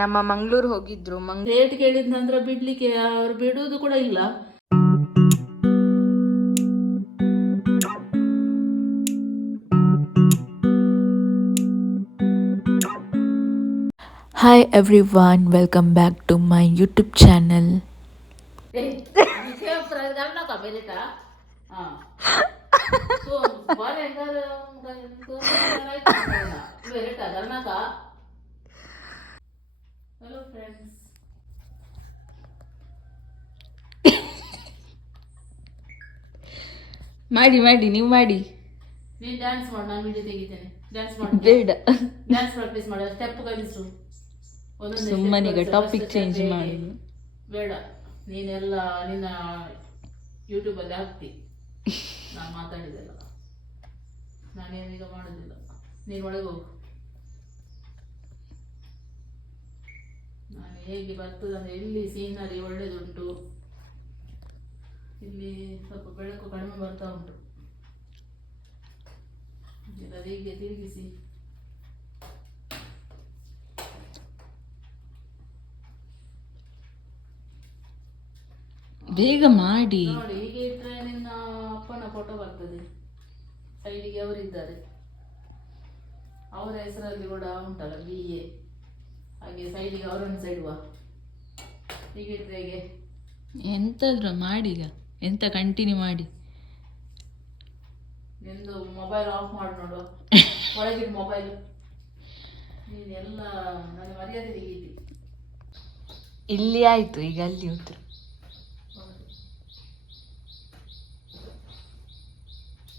ನಮ್ಮ ಮಂಗಳೂರು ಹೋಗಿದ್ರು. ರೇಟ್ ಕೇಳಿದ ನಂತರ ಬಿಡ್ಲಿಕ್ಕೆ ಅವ್ರು ಬಿಡುವುದು ಕೂಡ ಇಲ್ಲ. Hi everyone, welcome back to my YouTube channel. Hello friends. ಮಾಡಿ ನೀವು ಮಾಡಿ. ನೀನು ಡ್ಯಾನ್ಸ್ ಮಾಡು, ನಾನು ವಿಡಿಯೋ ತೆಗಿತೇನೆ. ಡ್ಯಾನ್ಸ್ ಮಾಡಿ. ಬೇಡ, ಡ್ಯಾನ್ಸ್ ಪ್ರಾಕ್ಟೀಸ್ ಮಾಡು. ಸ್ಟೆಪ್ ಕಲಿಸು. ಸುಮ್ಮನೀಗ ಟಾಪಿಕ್ ಚೇಂಜ್ ಮಾಡಿ. ಬೇಡ, ನೀನೆಲ್ಲ ನಿನ್ನ ಯೂಟ್ಯೂಬಲ್ಲಿ ಹಾಕ್ತಿ. ನಾನು ಮಾತಾಡಿದೆಲ್ಲ, ನಾನೇನೀಗ ಮಾಡೋದಿಲ್ಲ. ನೀನು ಒಳಗೆ ಹೋಗು. ನಾನು ಹೇಗೆ ಬರ್ತದಂದ್ರೆ, ಇಲ್ಲಿ ಸೀನರಿ ಒಳ್ಳೆದುಂಟು, ಇಲ್ಲಿ ಸ್ವಲ್ಪ ಬೆಳಕು ಕಡಿಮೆ ಬರ್ತಾ ಉಂಟು. ಹೀಗೆ ತಿರುಗಿಸಿ ಬೇಗ ಮಾಡಿ. ನೋಡಿ, ಹೀಗೆ ಇಟ್ಟರೆ ನಿನ್ನ ಅಪ್ಪನ ಫೋಟೋ ಬರ್ತದೆ. ಸೈಡಿಗೆ ಅವರಿದ್ದಾರೆ, ಅವರ ಹೆಸರಲ್ಲಿ ಕೂಡ ಉಂಟಲ್ಲ BA, ಹಾಗೆ ಸೈಡಿಗೆ ಅವರನ್ನು ಸೈಡುವ. ಹೀಗೆ ಇಟ್ಟರೆ ಹೇಗೆ? ಎಂತಾದ್ರೂ ಮಾಡಿ, ಈಗ ಎಂತ ಕಂಟಿನ್ಯೂ ಮಾಡಿ. ನಿಂದು ಮೊಬೈಲ್ ಆಫ್ ಮಾಡಿ ನೋಡುವ. ಒಳಗಿನ ಮೊಬೈಲ್ ನೀನೆಲ್ಲ ನನ್ನ ಮರ್ಯಾದೆ ತೆಗೀತಿ. ಇಲ್ಲಿ ಆಯ್ತು, ಈಗ ಅಲ್ಲಿ ಉತ್ತರ.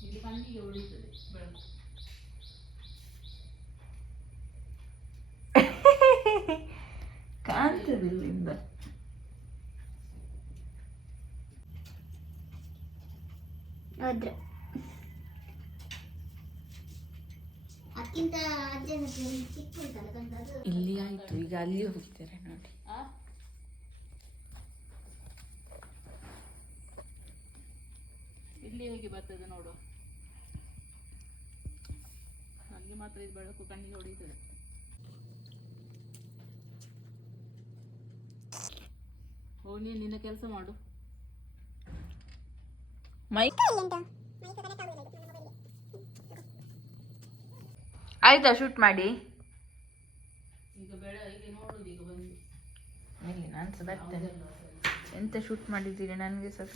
ಇಲ್ಲಿ ಕಣ್ಣಿಗೆ ಹೊಡಿತದೆ ಬೆಳಕು. ಕಾಣ್ತದೆ ಇಲ್ಲಿಂದ. ಇಲ್ಲಿ ಆಯ್ತು, ಈಗ ಅಲ್ಲಿ ಹೋಗ್ತಾರೆ ನೋಡಿ. ಇಲ್ಲಿ ಹೇಗೆ ಬರ್ತದೆ ನೋಡು. ನನಗೆ ಮಾತ್ರ ಇದು ಬೆಳಕು ಕಣ್ಣಿಗೆ ಹೊಡೀತದೆ. ಓ, ನೀನು ನಿನ್ನ ಕೆಲಸ ಮಾಡು. ಆಯ್ತಾ ಶೂಟ್ ಮಾಡಿ? ಈಗ ಬೇಡ, ಈಗ ನೋಡುದು. ಈಗ ಬಂದು ಇಲ್ಲಿ ನಾನು ಸಹ ಬರ್ತೇನೆ. ಎಂತ ಶೂಟ್ ಮಾಡಿದ್ದೀರಿ ನನಗೆ ಸಹ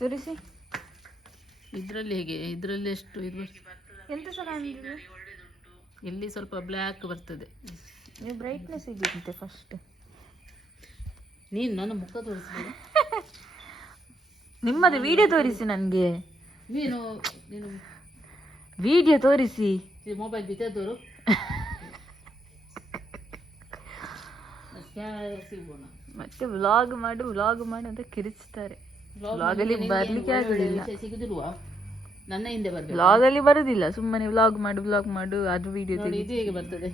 ತೋರಿಸಿ. ಇದರಲ್ಲಿ ಹೇಗೆ? ಇದರಲ್ಲಿ ಎಷ್ಟು ಇದು ಎಂತ ಸಹ ಕಾಣಿದೆ? ಇಲ್ಲಿ ಸ್ವಲ್ಪ ಬ್ಲ್ಯಾಕ್ ಬರ್ತದೆ. ನೀವು ಬ್ರೈಟ್ನೆಸ್ ಇದೆಯಂತೆ ಫಸ್ಟ್. ನೀನು ನನ್ನ ಮುಖ ತೋರಿಸ್ಬೇಡ. ನಿಮ್ಮದು ವಿಡಿಯೋ ತೋರಿಸಿ ನನಗೆ. ನೀನು ವಿಡಿಯೋ ತೋರಿಸಿ. ಮೊಬೈಲ್ ಬಿತ್ತೋರು ಮತ್ತೆ ವ್ಲಾಗ್ ಮಾಡು ಅಂತ ಕಿರಿಚ್ತಾರೆ. ವ್ಲಾಗಲ್ಲಿ ಬರ್ಲಿಕ್ಕೆ ಆಗುದಿಲ್ಲ. ಸಿಗುದಿಲ್ವಾ? ನನ್ನ ಹಿಂದೆ ಬರ್ಬೇಕು. ವ್ಲಾಗಲ್ಲಿ ಬರುದಿಲ್ಲ. ಸುಮ್ಮನೆ ವ್ಲಾಗ್ ಮಾಡು ಅದು ವಿಡಿಯೋ ನೋಡಿ. ಇದು ಹೇಗೆ ಬರ್ತದೆ?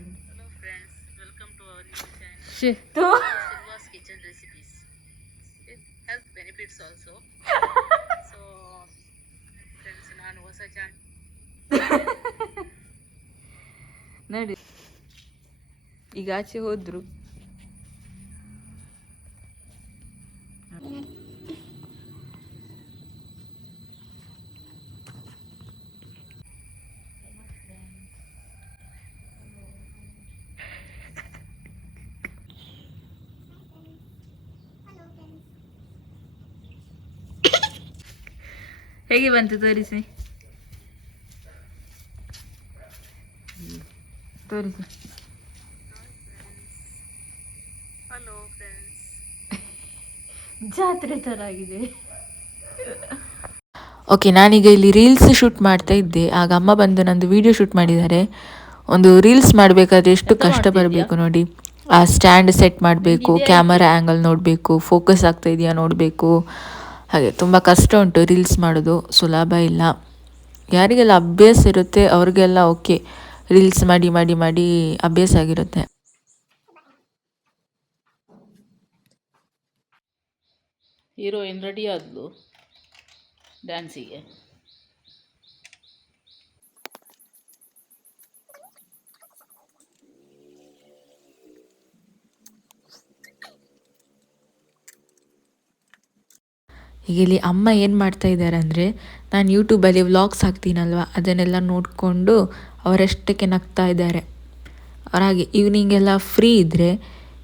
Kitchen recipes health benefits also. So friends, ನಾನು ಹೊಸ ಚಾನಲ್ ನೋಡಿ. ಈಗ ಆಚೆ ಹೋದ್ರು. ಹೇಗೆ ಬಂತು ತೋರಿಸಿ. ಹಲೋ ಫ್ರೆಂಡ್ಸ್, ಜಾತ್ರೆ ಥರ ಆಗಿದೆ. ಓಕೆ, ನಾನೀಗ ಇಲ್ಲಿ ರೀಲ್ಸ್ ಶೂಟ್ ಮಾಡ್ತಾ ಇದ್ದೆ. ಆಗ ಅಮ್ಮ ಬಂದು ನಂದು ವಿಡಿಯೋ ಶೂಟ್ ಮಾಡಿದ್ದಾರೆ. ಒಂದು ರೀಲ್ಸ್ ಮಾಡಬೇಕಾದ್ರೆ ಎಷ್ಟು ಕಷ್ಟ ಬರಬೇಕು ನೋಡಿ. ಆ ಸ್ಟ್ಯಾಂಡ್ ಸೆಟ್ ಮಾಡಬೇಕು, ಕ್ಯಾಮರಾ ಆ್ಯಂಗಲ್ ನೋಡಬೇಕು, ಫೋಕಸ್ ಆಗ್ತಾ ಇದೆಯಾ ನೋಡಬೇಕು. ಹಾಗೆ ತುಂಬ ಕಷ್ಟ ಉಂಟು ರೀಲ್ಸ್ ಮಾಡೋದು, ಸುಲಭ ಇಲ್ಲ. ಯಾರಿಗೆಲ್ಲ ಅಭ್ಯಾಸ ಇರುತ್ತೆ ಅವ್ರಿಗೆಲ್ಲ ಓಕೆ, ರೀಲ್ಸ್ ಮಾಡಿ ಮಾಡಿ ಮಾಡಿ ಅಭ್ಯಾಸ ಆಗಿರುತ್ತೆ. ಹೀರೋಯಿನ್ ರೆಡಿ ಆದ್ಲು ಡ್ಯಾನ್ಸಿಗೆ. ಈಗ ಇಲ್ಲಿ ಅಮ್ಮ ಏನು ಮಾಡ್ತಾ ಇದ್ದಾರೆ ಅಂದರೆ, ನಾನು ಯೂಟ್ಯೂಬಲ್ಲಿ ವ್ಲಾಗ್ಸ್ ಹಾಕ್ತೀನಲ್ವ ಅದನ್ನೆಲ್ಲ ನೋಡಿಕೊಂಡು ಅವರಷ್ಟಕ್ಕೆ ನಗ್ತಾ ಇದ್ದಾರೆ. ಹಾಗೆ ಈವ್ನಿಂಗ್ ಎಲ್ಲ ಫ್ರೀ ಇದ್ದರೆ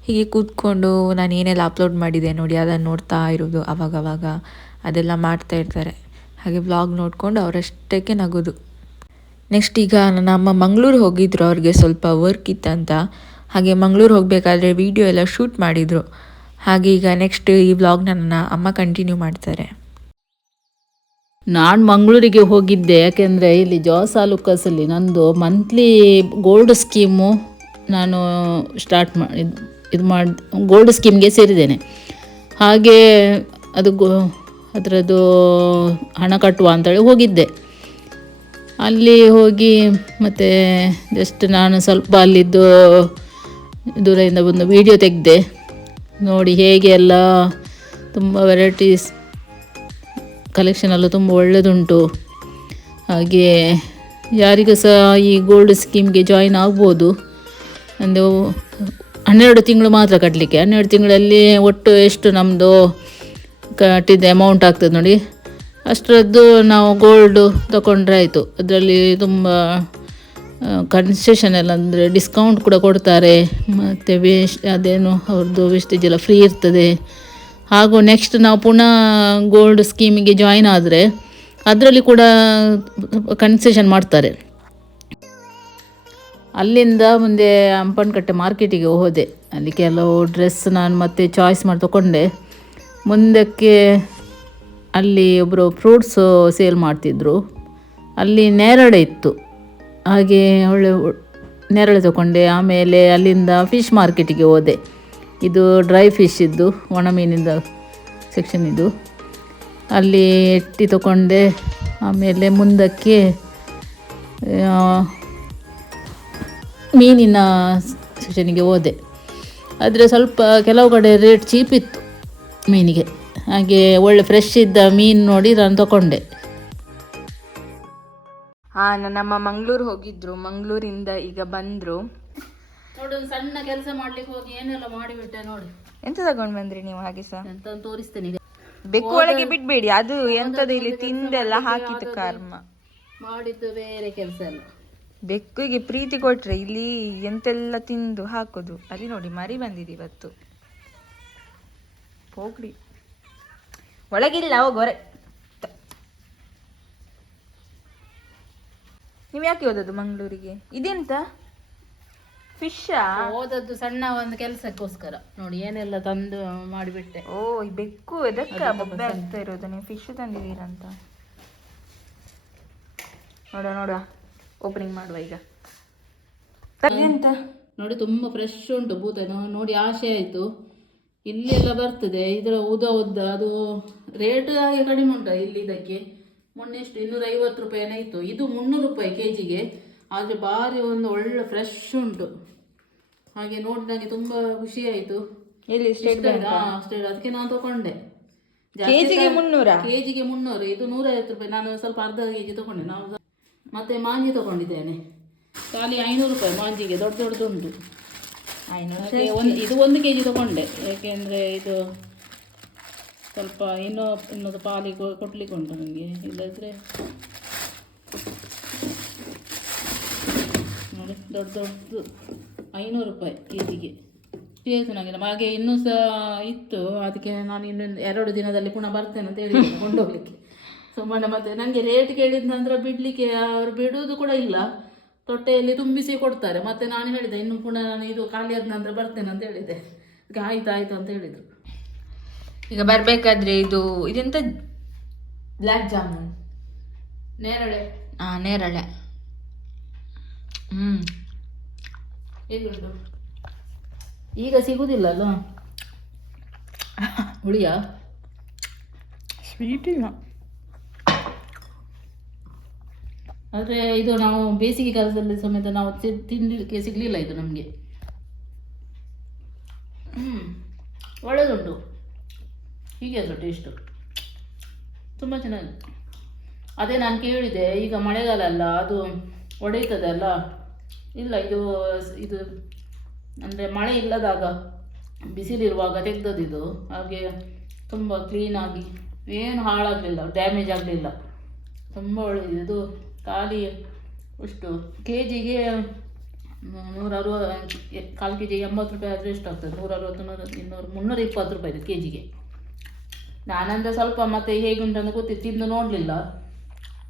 ಹೀಗೆ ಕೂತ್ಕೊಂಡು ನಾನು ಏನೆಲ್ಲ ಅಪ್ಲೋಡ್ ಮಾಡಿದೆ ನೋಡಿ ಅದನ್ನು ನೋಡ್ತಾ ಇರೋದು, ಅವಾಗವಾಗ ಅದೆಲ್ಲ ಮಾಡ್ತಾ ಇರ್ತಾರೆ. ಹಾಗೆ ವ್ಲಾಗ್ ನೋಡಿಕೊಂಡು ಅವರಷ್ಟಕ್ಕೆ ನಗೋದು. ನೆಕ್ಸ್ಟ್ ಈಗ ನನ್ನ ಅಮ್ಮ ಮಂಗಳೂರು ಹೋಗಿದ್ರು, ಅವ್ರಿಗೆ ಸ್ವಲ್ಪ ವರ್ಕ್ ಇತ್ತಂತ. ಹಾಗೆ ಮಂಗಳೂರು ಹೋಗಬೇಕಾದ್ರೆ ವಿಡಿಯೋ ಎಲ್ಲ ಶೂಟ್ ಮಾಡಿದರು. ಹಾಗೆ ಈಗ ನೆಕ್ಸ್ಟ್ ಈ ವ್ಲಾಗ್ನ ನನ್ನ ಅಮ್ಮ ಕಂಟಿನ್ಯೂ ಮಾಡ್ತಾರೆ. ನಾನು ಮಂಗಳೂರಿಗೆ ಹೋಗಿದ್ದೆ, ಯಾಕೆಂದರೆ ಇಲ್ಲಿ ಜಾಸ್ ತಾಲೂಕಸಲ್ಲಿ ನಂದು ಮಂತ್ಲಿ ಗೋಲ್ಡ್ ಸ್ಕೀಮು ನಾನು ಸ್ಟಾರ್ಟ್ ಮಾಡಿ ಗೋಲ್ಡ್ ಸ್ಕೀಮ್ಗೆ ಸೇರಿದ್ದೇನೆ. ಹಾಗೆ ಅದು ಅದರದ್ದು ಹಣ ಕಟ್ಟುವ ಅಂತೇಳಿ ಹೋಗಿದ್ದೆ. ಅಲ್ಲಿ ಹೋಗಿ ಮತ್ತು ಜಸ್ಟ್ ನಾನು ಸ್ವಲ್ಪ ಅಲ್ಲಿದ್ದು ದೂರದಿಂದ ಒಂದು ವಿಡಿಯೋ ತೆಗೆದೆ. ನೋಡಿ ಹೇಗೆ ಎಲ್ಲ ತುಂಬ ವೆರೈಟೀಸ್ ಕಲೆಕ್ಷನ್ ಎಲ್ಲ ತುಂಬ ಒಳ್ಳೆಯದುಂಟು. ಹಾಗೆ ಯಾರಿಗೂ ಸಹ ಈ ಗೋಲ್ಡ್ ಸ್ಕೀಮ್ಗೆ ಜಾಯಿನ್ ಆಗ್ಬೋದು. ಒಂದು 12 ತಿಂಗಳು ಮಾತ್ರ ಕಟ್ಟಲಿಕ್ಕೆ. 12 ತಿಂಗಳಲ್ಲಿ ಒಟ್ಟು ಎಷ್ಟು ನಮ್ಮದು ಕಟ್ಟಿದ ಅಮೌಂಟ್ ಆಗ್ತದೆ ನೋಡಿ, ಅಷ್ಟರದ್ದು ನಾವು ಗೋಲ್ಡು ತಗೊಂಡ್ರೆ ಆಯಿತು. ಅದರಲ್ಲಿ ತುಂಬ ಕನ್ಸೆಷನ್ ಎಲ್ಲ ಅಂದರೆ ಡಿಸ್ಕೌಂಟ್ ಕೂಡ ಕೊಡ್ತಾರೆ. ಮತ್ತು ಅದೇನು ಅವ್ರದ್ದು ವೇಸ್ಟೇಜ್ ಎಲ್ಲ ಫ್ರೀ ಇರ್ತದೆ. ಹಾಗೂ ನೆಕ್ಸ್ಟ್ ನಾವು ಪುನಃ ಗೋಲ್ಡ್ ಸ್ಕೀಮಿಗೆ ಜಾಯಿನ್ ಆದರೆ ಅದರಲ್ಲಿ ಕೂಡ ಕನ್ಸೆಷನ್ ಮಾಡ್ತಾರೆ. ಅಲ್ಲಿಂದ ಮುಂದೆ ಹಂಪನಕಟ್ಟೆ ಮಾರ್ಕೆಟಿಗೆ ಹೋದೆ. ಅಲ್ಲಿ ಕೆಲವು ಡ್ರೆಸ್ ನಾನು ಮತ್ತೆ ಚಾಯ್ಸ್ ಮಾಡಿ ತೊಗೊಂಡೆ. ಮುಂದಕ್ಕೆ ಅಲ್ಲಿ ಒಬ್ಬರು ಫ್ರೂಟ್ಸು ಸೇಲ್ ಮಾಡ್ತಿದ್ರು, ಅಲ್ಲಿ ನೇರಳೆ ಇತ್ತು. ಹಾಗೆ ಒಳ್ಳೆ ನೇರಳೆ ತೊಗೊಂಡೆ. ಆಮೇಲೆ ಅಲ್ಲಿಂದ ಫಿಶ್ ಮಾರ್ಕೆಟಿಗೆ ಹೋದೆ. ಇದು ಡ್ರೈ ಫಿಶ್ ಇದ್ದು ಒಣ ಮೀನಿಂದ ಸೆಕ್ಷನ್ ಇದು. ಅಲ್ಲಿ ಎಟ್ಟಿ ತೊಗೊಂಡೆ. ಆಮೇಲೆ ಮುಂದಕ್ಕೆ ಮೀನಿನ ಸೆಕ್ಷನಿಗೆ ಹೋದೆ. ಆದರೆ ಸ್ವಲ್ಪ ಕೆಲವು ಕಡೆ ರೇಟ್ ಚೀಪ್ ಇತ್ತು ಮೀನಿಗೆ. ಹಾಗೆ ಒಳ್ಳೆ ಫ್ರೆಶ್ ಇದ್ದ ಮೀನು ನೋಡಿ ನಾನು ತಗೊಂಡೆ. ನಮ್ಮ ಮಂಗಳೂರು ಹೋಗಿದ್ರು, ಮಂಗಳೂರಿಂದ ಈಗ ಬಂದರು. ನೋಡಿ ಒಂದು ಸಣ್ಣ ಕೆಲಸ ಮಾಡ್ಲಿಕ್ಕೆ ಹೋಗಿ ಏನೆಲ್ಲ ಮಾಡಿಬಿಟ್ಟೆ ನೋಡಿ. ಎಂತ ತಗೊಂಡು ಬಂದ್ರಿ ನೀವು? ಹಾಗೆ ಸಹ ಎಂತ ತೋರಿಸ್ತೇನೆ ಈಗ. ಬೆಕ್ಕು ಒಳಗೆ ಬಿಡ್ಬೇಡಿ, ಅದು ಎಂತದ ಇಲ್ಲಿ ತಿಂದೆಲ್ಲ ಹಾಕಿತ್ತು ಕರ್ಮ. ಮಾಡಿದ್ದು ಬೇರೆ ಕೆಲಸ ಎಲ್ಲ. ಬೆಕ್ಕಿಗೆ ಪ್ರೀತಿ ಕೊಟ್ರೆ ಇಲ್ಲಿ ಎಂತೆಲ್ಲ ತಿಂದು ಹಾಕೋದು. ಅಲ್ಲಿ ನೋಡಿ ಮರಿ ಬಂದಿದೆ ಇವತ್ತು. ಹೋಗ್ರಿ ಒಳಗಿಲ್ಲ, ಹೋಗಿ ಹೊರ. ನೀವು ಯಾಕೆ ಹೋದದ್ದು ಮಂಗಳೂರಿಗೆ? ಇದೆಂತ ಫಿಶಾ? ಹೋದದ್ದು ಸಣ್ಣ ಒಂದು ಕೆಲಸಕ್ಕೋಸ್ಕರ. ನೋಡಿ ಏನೆಲ್ಲ ತಂದು ಮಾಡಿಬಿಟ್ಟೆ. ಓ, ಈ ಬೆಕ್ಕು ಎದಕ್ಕೆ ಬೊಬ್ಬೆ ಆಗ್ತಾ ಇರೋದು? ನೀವು ಫಿಶ್ ತಂದಿದ್ದೀರಂತ. ನೋಡ ಓಪನಿಂಗ್ ಮಾಡುವ ಈಗ. ಎಂತ ನೋಡಿ ತುಂಬ ಫ್ರೆಶ್ ಉಂಟು ಭೂತ. ನೋಡಿ ಆಸೆ ಆಯಿತು. ಇಲ್ಲೆಲ್ಲ ಬರ್ತದೆ ಇದರ ಉದ್ದ ಅದು ರೇಟ್ ಹಾಗೆ ಕಡಿಮೆ ಉಂಟು ಇಲ್ಲಿ. ಇದಕ್ಕೆ ಮೊನ್ನೆ ಎಷ್ಟು 250 ರೂಪಾಯಿನೇ ಇತ್ತು. ಇದು 300 ರೂಪಾಯಿ ಕೆಜಿಗೆ. ಆದರೆ ಭಾರಿ ಒಂದು ಒಳ್ಳೆ ಫ್ರೆಶ್ ಉಂಟು. ಹಾಗೆ ನೋಡಿ ನನಗೆ ತುಂಬ ಖುಷಿ ಆಯಿತು. ಎಲ್ಲಿ ಸ್ಟೇಟ್ ಬ್ಯಾಂಕ್? ಅದಕ್ಕೆ ನಾನು ತಗೊಂಡೆ. ಕೆಜಿಗೆ 300? ಕೆಜಿಗೆ 300. ಇದು 150 ರೂಪಾಯಿ. ನಾನು ಸ್ವಲ್ಪ ಅರ್ಧ ಕೆಜಿ ತಗೊಂಡೆ. ನಾವು ಮತ್ತೆ ಮಾಂಜಿ ತಗೊಂಡಿದ್ದೇನೆ. ಖಾಲಿ 500 ರೂಪಾಯಿ ಮಾಂಜಿಗೆ. ದೊಡ್ಡದುಂಟು. ಇದು 1 ಕೆಜಿ ತಗೊಂಡೆ. ಯಾಕೆಂದರೆ ಇದು ಸ್ವಲ್ಪ ಇನ್ನೊಂದು ಪಾಲಿಗೆ ಕೊಡ್ಲಿಕ್ಕೆ ಉಂಟು ನನಗೆ. ಇಲ್ಲದ್ರೆ ನೋಡಿ ದೊಡ್ಡದು 500 ರೂಪಾಯಿ ಕೆಜಿಗೆ. ಆಯಿತು ನನಗೆ. ಹಾಗೆ ಇನ್ನೂ ಸಹ ಇತ್ತು. ಅದಕ್ಕೆ ನಾನು ಇನ್ನೊಂದು 2 ದಿನದಲ್ಲಿ ಪುನಃ ಬರ್ತೇನೆ ಅಂತ ಹೇಳಿ ಕೊಂಡೋಗ್ಲಿಕ್ಕೆ. ಸುಮ್ಮನೆ ಮತ್ತೆ ನನಗೆ ರೇಟ್ ಕೇಳಿದ ನಂತರ ಬಿಡಲಿಕ್ಕೆ ಅವರು ಬಿಡುವುದು ಕೂಡ ಇಲ್ಲ. ತೊಟ್ಟೆಯಲ್ಲಿ ತುಂಬಿಸಿ ಕೊಡ್ತಾರೆ. ಮತ್ತೆ ನಾನು ಹೇಳಿದೆ ಇನ್ನು ಪುನಃ ನಾನು ಇದು ಖಾಲಿ ಆದ ನಂತರ ಬರ್ತೇನೆ ಅಂತ ಹೇಳಿದೆ. ಅದಕ್ಕೆ ಆಯ್ತು ಅಂತ ಹೇಳಿದರು. ಈಗ ಬರಬೇಕಾದ್ರೆ ಇದೆಂತ ಬ್ಲ್ಯಾಕ್ ಜಾಮೂನ್, ನೇರಳೆ. ನೇರಳೆ. ಹೇಗುಂಟು? ಈಗ ಸಿಗುವುದಿಲ್ಲ ಅಲ್ಲ ಹುಳಿಯ? ಸ್ವೀಟ್ ಇಲ್ಲ. ಆದರೆ ಇದು ನಾವು ಬೇಸಿಗೆ ಕಾಲದಲ್ಲಿ ಸಮೇತ ನಾವು ತಿನ್ನಲಿಕ್ಕೆ ಸಿಗಲಿಲ್ಲ ಇದು ನಮಗೆ. ಒಳ್ಳೆಯದುಂಟು. ಹೀಗೆ ಅದು ಟೇಸ್ಟು ತುಂಬ ಚೆನ್ನಾಗಿ. ಅದೇ ನಾನು ಕೇಳಿದೆ, ಈಗ ಮಳೆಗಾಲ ಅಲ್ಲ, ಅದು ಒಡೆಯುತ್ತದೆ ಅಲ್ಲ. ಇಲ್ಲ, ಇದು ಅಂದರೆ ಮಳೆ ಇಲ್ಲದಾಗ ಬಿಸಿಲಿರುವಾಗ ತೆಗೆದದ್ದು. ಹಾಗೆ ತುಂಬ ಕ್ಲೀನಾಗಿ ಏನು ಹಾಳಾಗಲಿಲ್ಲ, ಡ್ಯಾಮೇಜ್ ಆಗಲಿಲ್ಲ, ತುಂಬ ಒಳ್ಳೆಯದು. ಇದು ಖಾಲಿ ಎಷ್ಟು ಕೆ ಜಿಗೆ 160, ಕಾಲು ಕೆ ಜಿಗೆ 80 ರೂಪಾಯಿ ಆದರೆ ಎಷ್ಟಾಗ್ತದೆ? 160, 200, 320 ರೂಪಾಯಿ ಕೆ ಜಿಗೆ. ನಾನಂದರೆ ಸ್ವಲ್ಪ ಮತ್ತೆ ಹೇಗುಂಟಂತ ಗೊತ್ತಿತ್ತು, ತಿಂದು ನೋಡಲಿಲ್ಲ,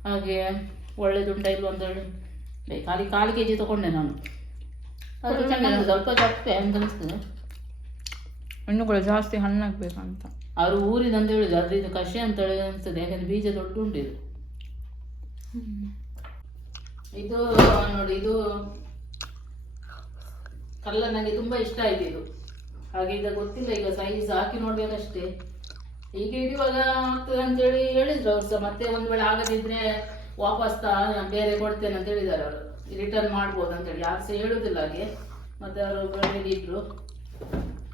ಹಾಗೆ ಒಳ್ಳೇದುಂಟ ಇಲ್ಲ ಅಂತೇಳಿ ಕಾಲು ಕೆ ಜಿ ತೊಗೊಂಡೆ ನಾನು. ಅದು ಚೆನ್ನಾಗಿದೆ, ಸ್ವಲ್ಪ ಚಪ್ಪೆ ಅಂತ ಅನಿಸ್ತದೆ. ಹಣ್ಣು ಕೂಡ ಜಾಸ್ತಿ ಹಣ್ಣಾಗಬೇಕಂತ ಅವರು ಊರಿದಂತ ಹೇಳಿದ್ರು, ಆದರೆ ಇದು ಕಷೆ ಅಂತ ಹೇಳಿ ಅನಿಸ್ತದೆ, ಯಾಕಂದರೆ ಬೀಜ ದೊಡ್ಡ ಉಂಟು ಇದು. ಇದು ನೋಡಿ, ಇದು ಕಲ್ಲರ್ ನನಗೆ ತುಂಬ ಇಷ್ಟ ಆಯ್ತು ಇದು. ಹಾಗೆ ಈಗ ಗೊತ್ತಿಲ್ಲ, ಈಗ ಸೈಜ್ ಹಾಕಿ ನೋಡ್ಬೇಕಷ್ಟೇ. ಈಗ ಇಡುವಾಗ ಆಗ್ತದೆ ಅಂತೇಳಿ ಹೇಳಿದ್ರು ಅವ್ರು ಸಹ. ಮತ್ತೆ ಒಂದು ವೇಳೆ ಆಗದಿದ್ರೆ ವಾಪಸ್ ಬೇರೆ ಕೊಡ್ತೇನೆ ಅಂತ ಹೇಳಿದ್ದಾರೆ ಅವರು, ರಿಟರ್ನ್ ಮಾಡ್ಬೋದು ಅಂತೇಳಿ. ಯಾರು ಸಹ ಹೇಳುದಿಲ್ಲ ಹಾಗೆ. ಮತ್ತೆ ಅವರು ಹೇಳಿದ್ರು,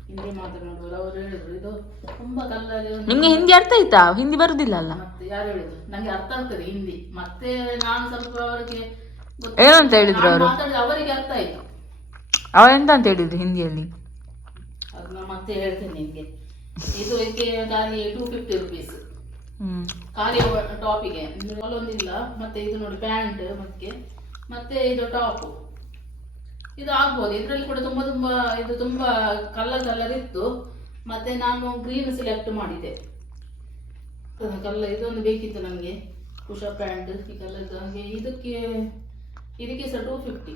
ಹಿಂದಿ ಮಾತನಾಡುವರು, ಅವರು ಹೇಳಿದ್ರು ಇದು ತುಂಬಾ ಕಲ್ಲರ್. ನಿಂಗೆ ಹಿಂದಿ ಅರ್ಥ ಆಯ್ತಾ? ಹಿಂದಿ ಬರುದಿಲ್ಲ ಅಲ್ಲ? ಮತ್ತೆ ಯಾರು ಹೇಳಿದ್ರು? ನಂಗೆ ಅರ್ಥ ಆಗ್ತದೆ ಹಿಂದಿ. ಮತ್ತೆ ನಾನು ಸ್ವಲ್ಪ ಅವರಿಗೆ ಏನಂತ ಹೇಳಿದ್ರು ಅವರು? ಮಾತಾಡಿದ ಅವರಿಗೆ ಅರ್ಥ ಆಯ್ತು. ಅವರೆಂತ ಅಂತ ಹೇಳಿದ್ರು ಹಿಂದಿಯಲ್ಲಿ? ಅದು ನಾನು ಮತ್ತೆ ಹೇಳ್ತೇನೆ ನಿಮಗೆ. ಇದು ಇದಕ್ಕೆ ಖಾಲಿ 250 ರುಪೀಸ್ ಖಾಲಿ ಟಾಪಿಗೆ, ಒಂದಿಲ್ಲ. ಮತ್ತೆ ಇದು ನೋಡಿ ಪ್ಯಾಂಟ್, ಮತ್ತೆ ಇದು ಟಾಪ್, ಇದು ಆಗ್ಬೋದು. ಇದರಲ್ಲಿ ಕೂಡ ತುಂಬಾ ತುಂಬಾ ಇದು ತುಂಬಾ ಕಲರ್ ಇತ್ತು. ಮತ್ತೆ ನಾನು ಗ್ರೀನ್ ಸೆಲೆಕ್ಟ್ ಮಾಡಿದೆ ಕಲರ್. ಇದೊಂದು ಬೇಕಿತ್ತು ನನಗೆ, ಕುಶ ಪ್ಯಾಂಟ್ ಈ ಕಲರ್ದು. ಹಾಗೆ ಇದಕ್ಕೆ ಸಹ 250.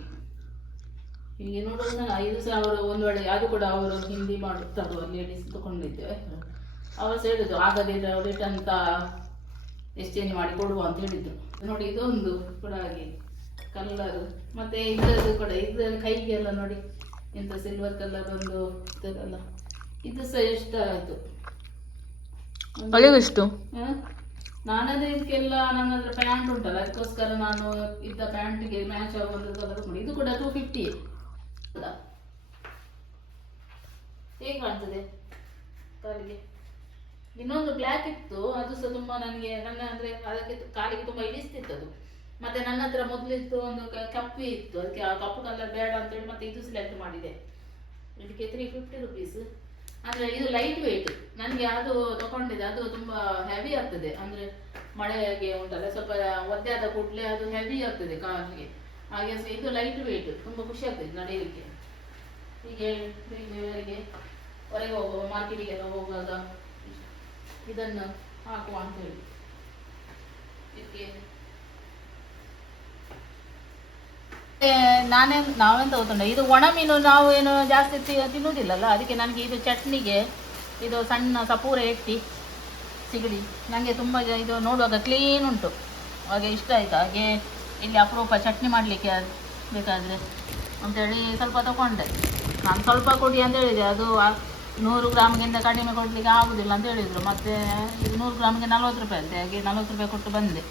ಹೀಗೆ ನೋಡೋದು 5,000. ಒಂದು ವೇಳೆ ಅದು ಕೂಡ ಅವರು ಹಿಂದಿ ಮಾಡುತ್ತದು, ಲೇಡೀಸ್ ತಗೊಂಡಿದ್ದೆ. ಅವರು ಸಹ ಹೇಳಿದ್ರು, ಆಗದಿದ್ರೆ ಅವರು ರಿಟರ್ನ್ ಎಕ್ಸ್ಚೇಂಜ್ ಮಾಡಿ ಕೊಡುವ ಅಂತ ಹೇಳಿದ್ರು. ನೋಡಿ ಇದೊಂದು ಕೂಡ ಹಾಗೆ ಕಲರ್. ಮತ್ತೆ ಇದರದ್ದು ಕೂಡ, ಇದರಲ್ಲಿ ಕೈಗೆಲ್ಲ ನೋಡಿ ಎಂತ ಸಿಲ್ವರ್ ಕಲರ್ ಒಂದು ಇದಲ್ಲ. ಇದು ಸಹ ಎಷ್ಟಾಯಿತು? ಎಷ್ಟು? ನಾನಂದ್ರೆ ಇದಕ್ಕೆಲ್ಲ ನನ್ನ ಹತ್ರ ಪ್ಯಾಂಟ್ ಉಂಟಲ್ಲ, ಅದಕ್ಕೋಸ್ಕರ ನಾನು ಇದ್ದ ಪ್ಯಾಂಟಿಗೆ ಮ್ಯಾಚ್ ಆಗುವಂಥ ಕಲರ್ ಮಾಡಿ. ಇದು ಕೂಡ 250. ಹೇಗೆ ಕಾಣ್ತದೆ ಕಾಲಿಗೆ? ಇನ್ನೊಂದು ಬ್ಲ್ಯಾಕ್ ಇತ್ತು, ಅದು ಸಹ ತುಂಬ ನನಗೆ ಅಂದರೆ ಅದಕ್ಕೆ ಕಾಲಿಗೆ ತುಂಬ ಇಳಿಸ್ತಿತ್ತು ಅದು. ಮತ್ತೆ ನನ್ನ ಹತ್ರ ಮೊದಲಿತ್ತು ಒಂದು ಕಪ್ಪಿ ಇತ್ತು, ಅದಕ್ಕೆ ಆ ಕಪ್ಪು ಕಲರ್ ಬೇಡ ಅಂತೇಳಿ ಮತ್ತೆ ಇದು ಸೆಲೆಕ್ಟ್ ಮಾಡಿದೆ. ಇದಕ್ಕೆ 350 ರುಪೀಸ್. ಅಂದರೆ ಇದು ಲೈಟ್ ವೆಯ್ಟ್. ನನಗೆ ಅದು ತಗೊಂಡಿದೆ, ಅದು ತುಂಬ ಹೆವಿ ಆಗ್ತದೆ. ಅಂದರೆ ಮಳೆಗೆ ಉಂಟಲ್ಲ, ಸ್ವಲ್ಪ ಒದ್ದೆ ಆದ ಕೂಡಲೇ ಅದು ಹೆವಿ ಆಗ್ತದೆ ಕಾಲಿಗೆ. ಹಾಗೆ ಇದು ಲೈಟ್ ವೆಯ್ಟ್, ತುಂಬ ಖುಷಿ ಆಗ್ತದೆ ನಡೆಯಲಿಕ್ಕೆ. ಹೀಗೆ ಹೊರಗೆ ಹೋಗುವ, ಮಾರ್ಕೆಟಿಗೆಲ್ಲ ಹೋಗುವಾಗ ಇದನ್ನು ಹಾಕುವ ಅಂತೇಳಿ. ಇದಕ್ಕೆ ನಾವೆಂತ ಗೊತ್ತುಂಟ, ಇದು ಒಣ ಮೀನು ನಾವು ಏನು ಜಾಸ್ತಿ ತಿನ್ನುವುದಿಲ್ಲಲ್ಲ, ಅದಕ್ಕೆ ನನಗೆ ಇದು ಚಟ್ನಿಗೆ ಇದು ಸಣ್ಣ ಸಪೂರ ಎಟ್ಟಿ ಸಿಗಡಿ ನನಗೆ ತುಂಬ ಇದು ನೋಡುವಾಗ ಕ್ಲೀನ್ ಉಂಟು, ಹಾಗೆ ಇಷ್ಟ ಆಯಿತು. ಹಾಗೆ ಇಲ್ಲಿ ಅಪರೂಪ ಚಟ್ನಿ ಮಾಡಲಿಕ್ಕೆ ಬೇಕಾದರೆ ಅಂತೇಳಿ ಸ್ವಲ್ಪ ತಗೊಂಡೆ. ನಾನು ಸ್ವಲ್ಪ ಕೊಡಿ ಅಂತ ಹೇಳಿದೆ, ಅದು 100 ಗ್ರಾಮ್ಗಿಂತ ಕಡಿಮೆ ಕೊಡಲಿಕ್ಕೆ ಆಗೋದಿಲ್ಲ ಅಂತ ಹೇಳಿದರು. ಮತ್ತು ಇದು 100 ಗ್ರಾಮಿಗೆ 40 ರೂಪಾಯಿ ಅಂತೆ. ಹಾಗೆ 40 ರೂಪಾಯಿ ಕೊಟ್ಟು ಬಂದೆ.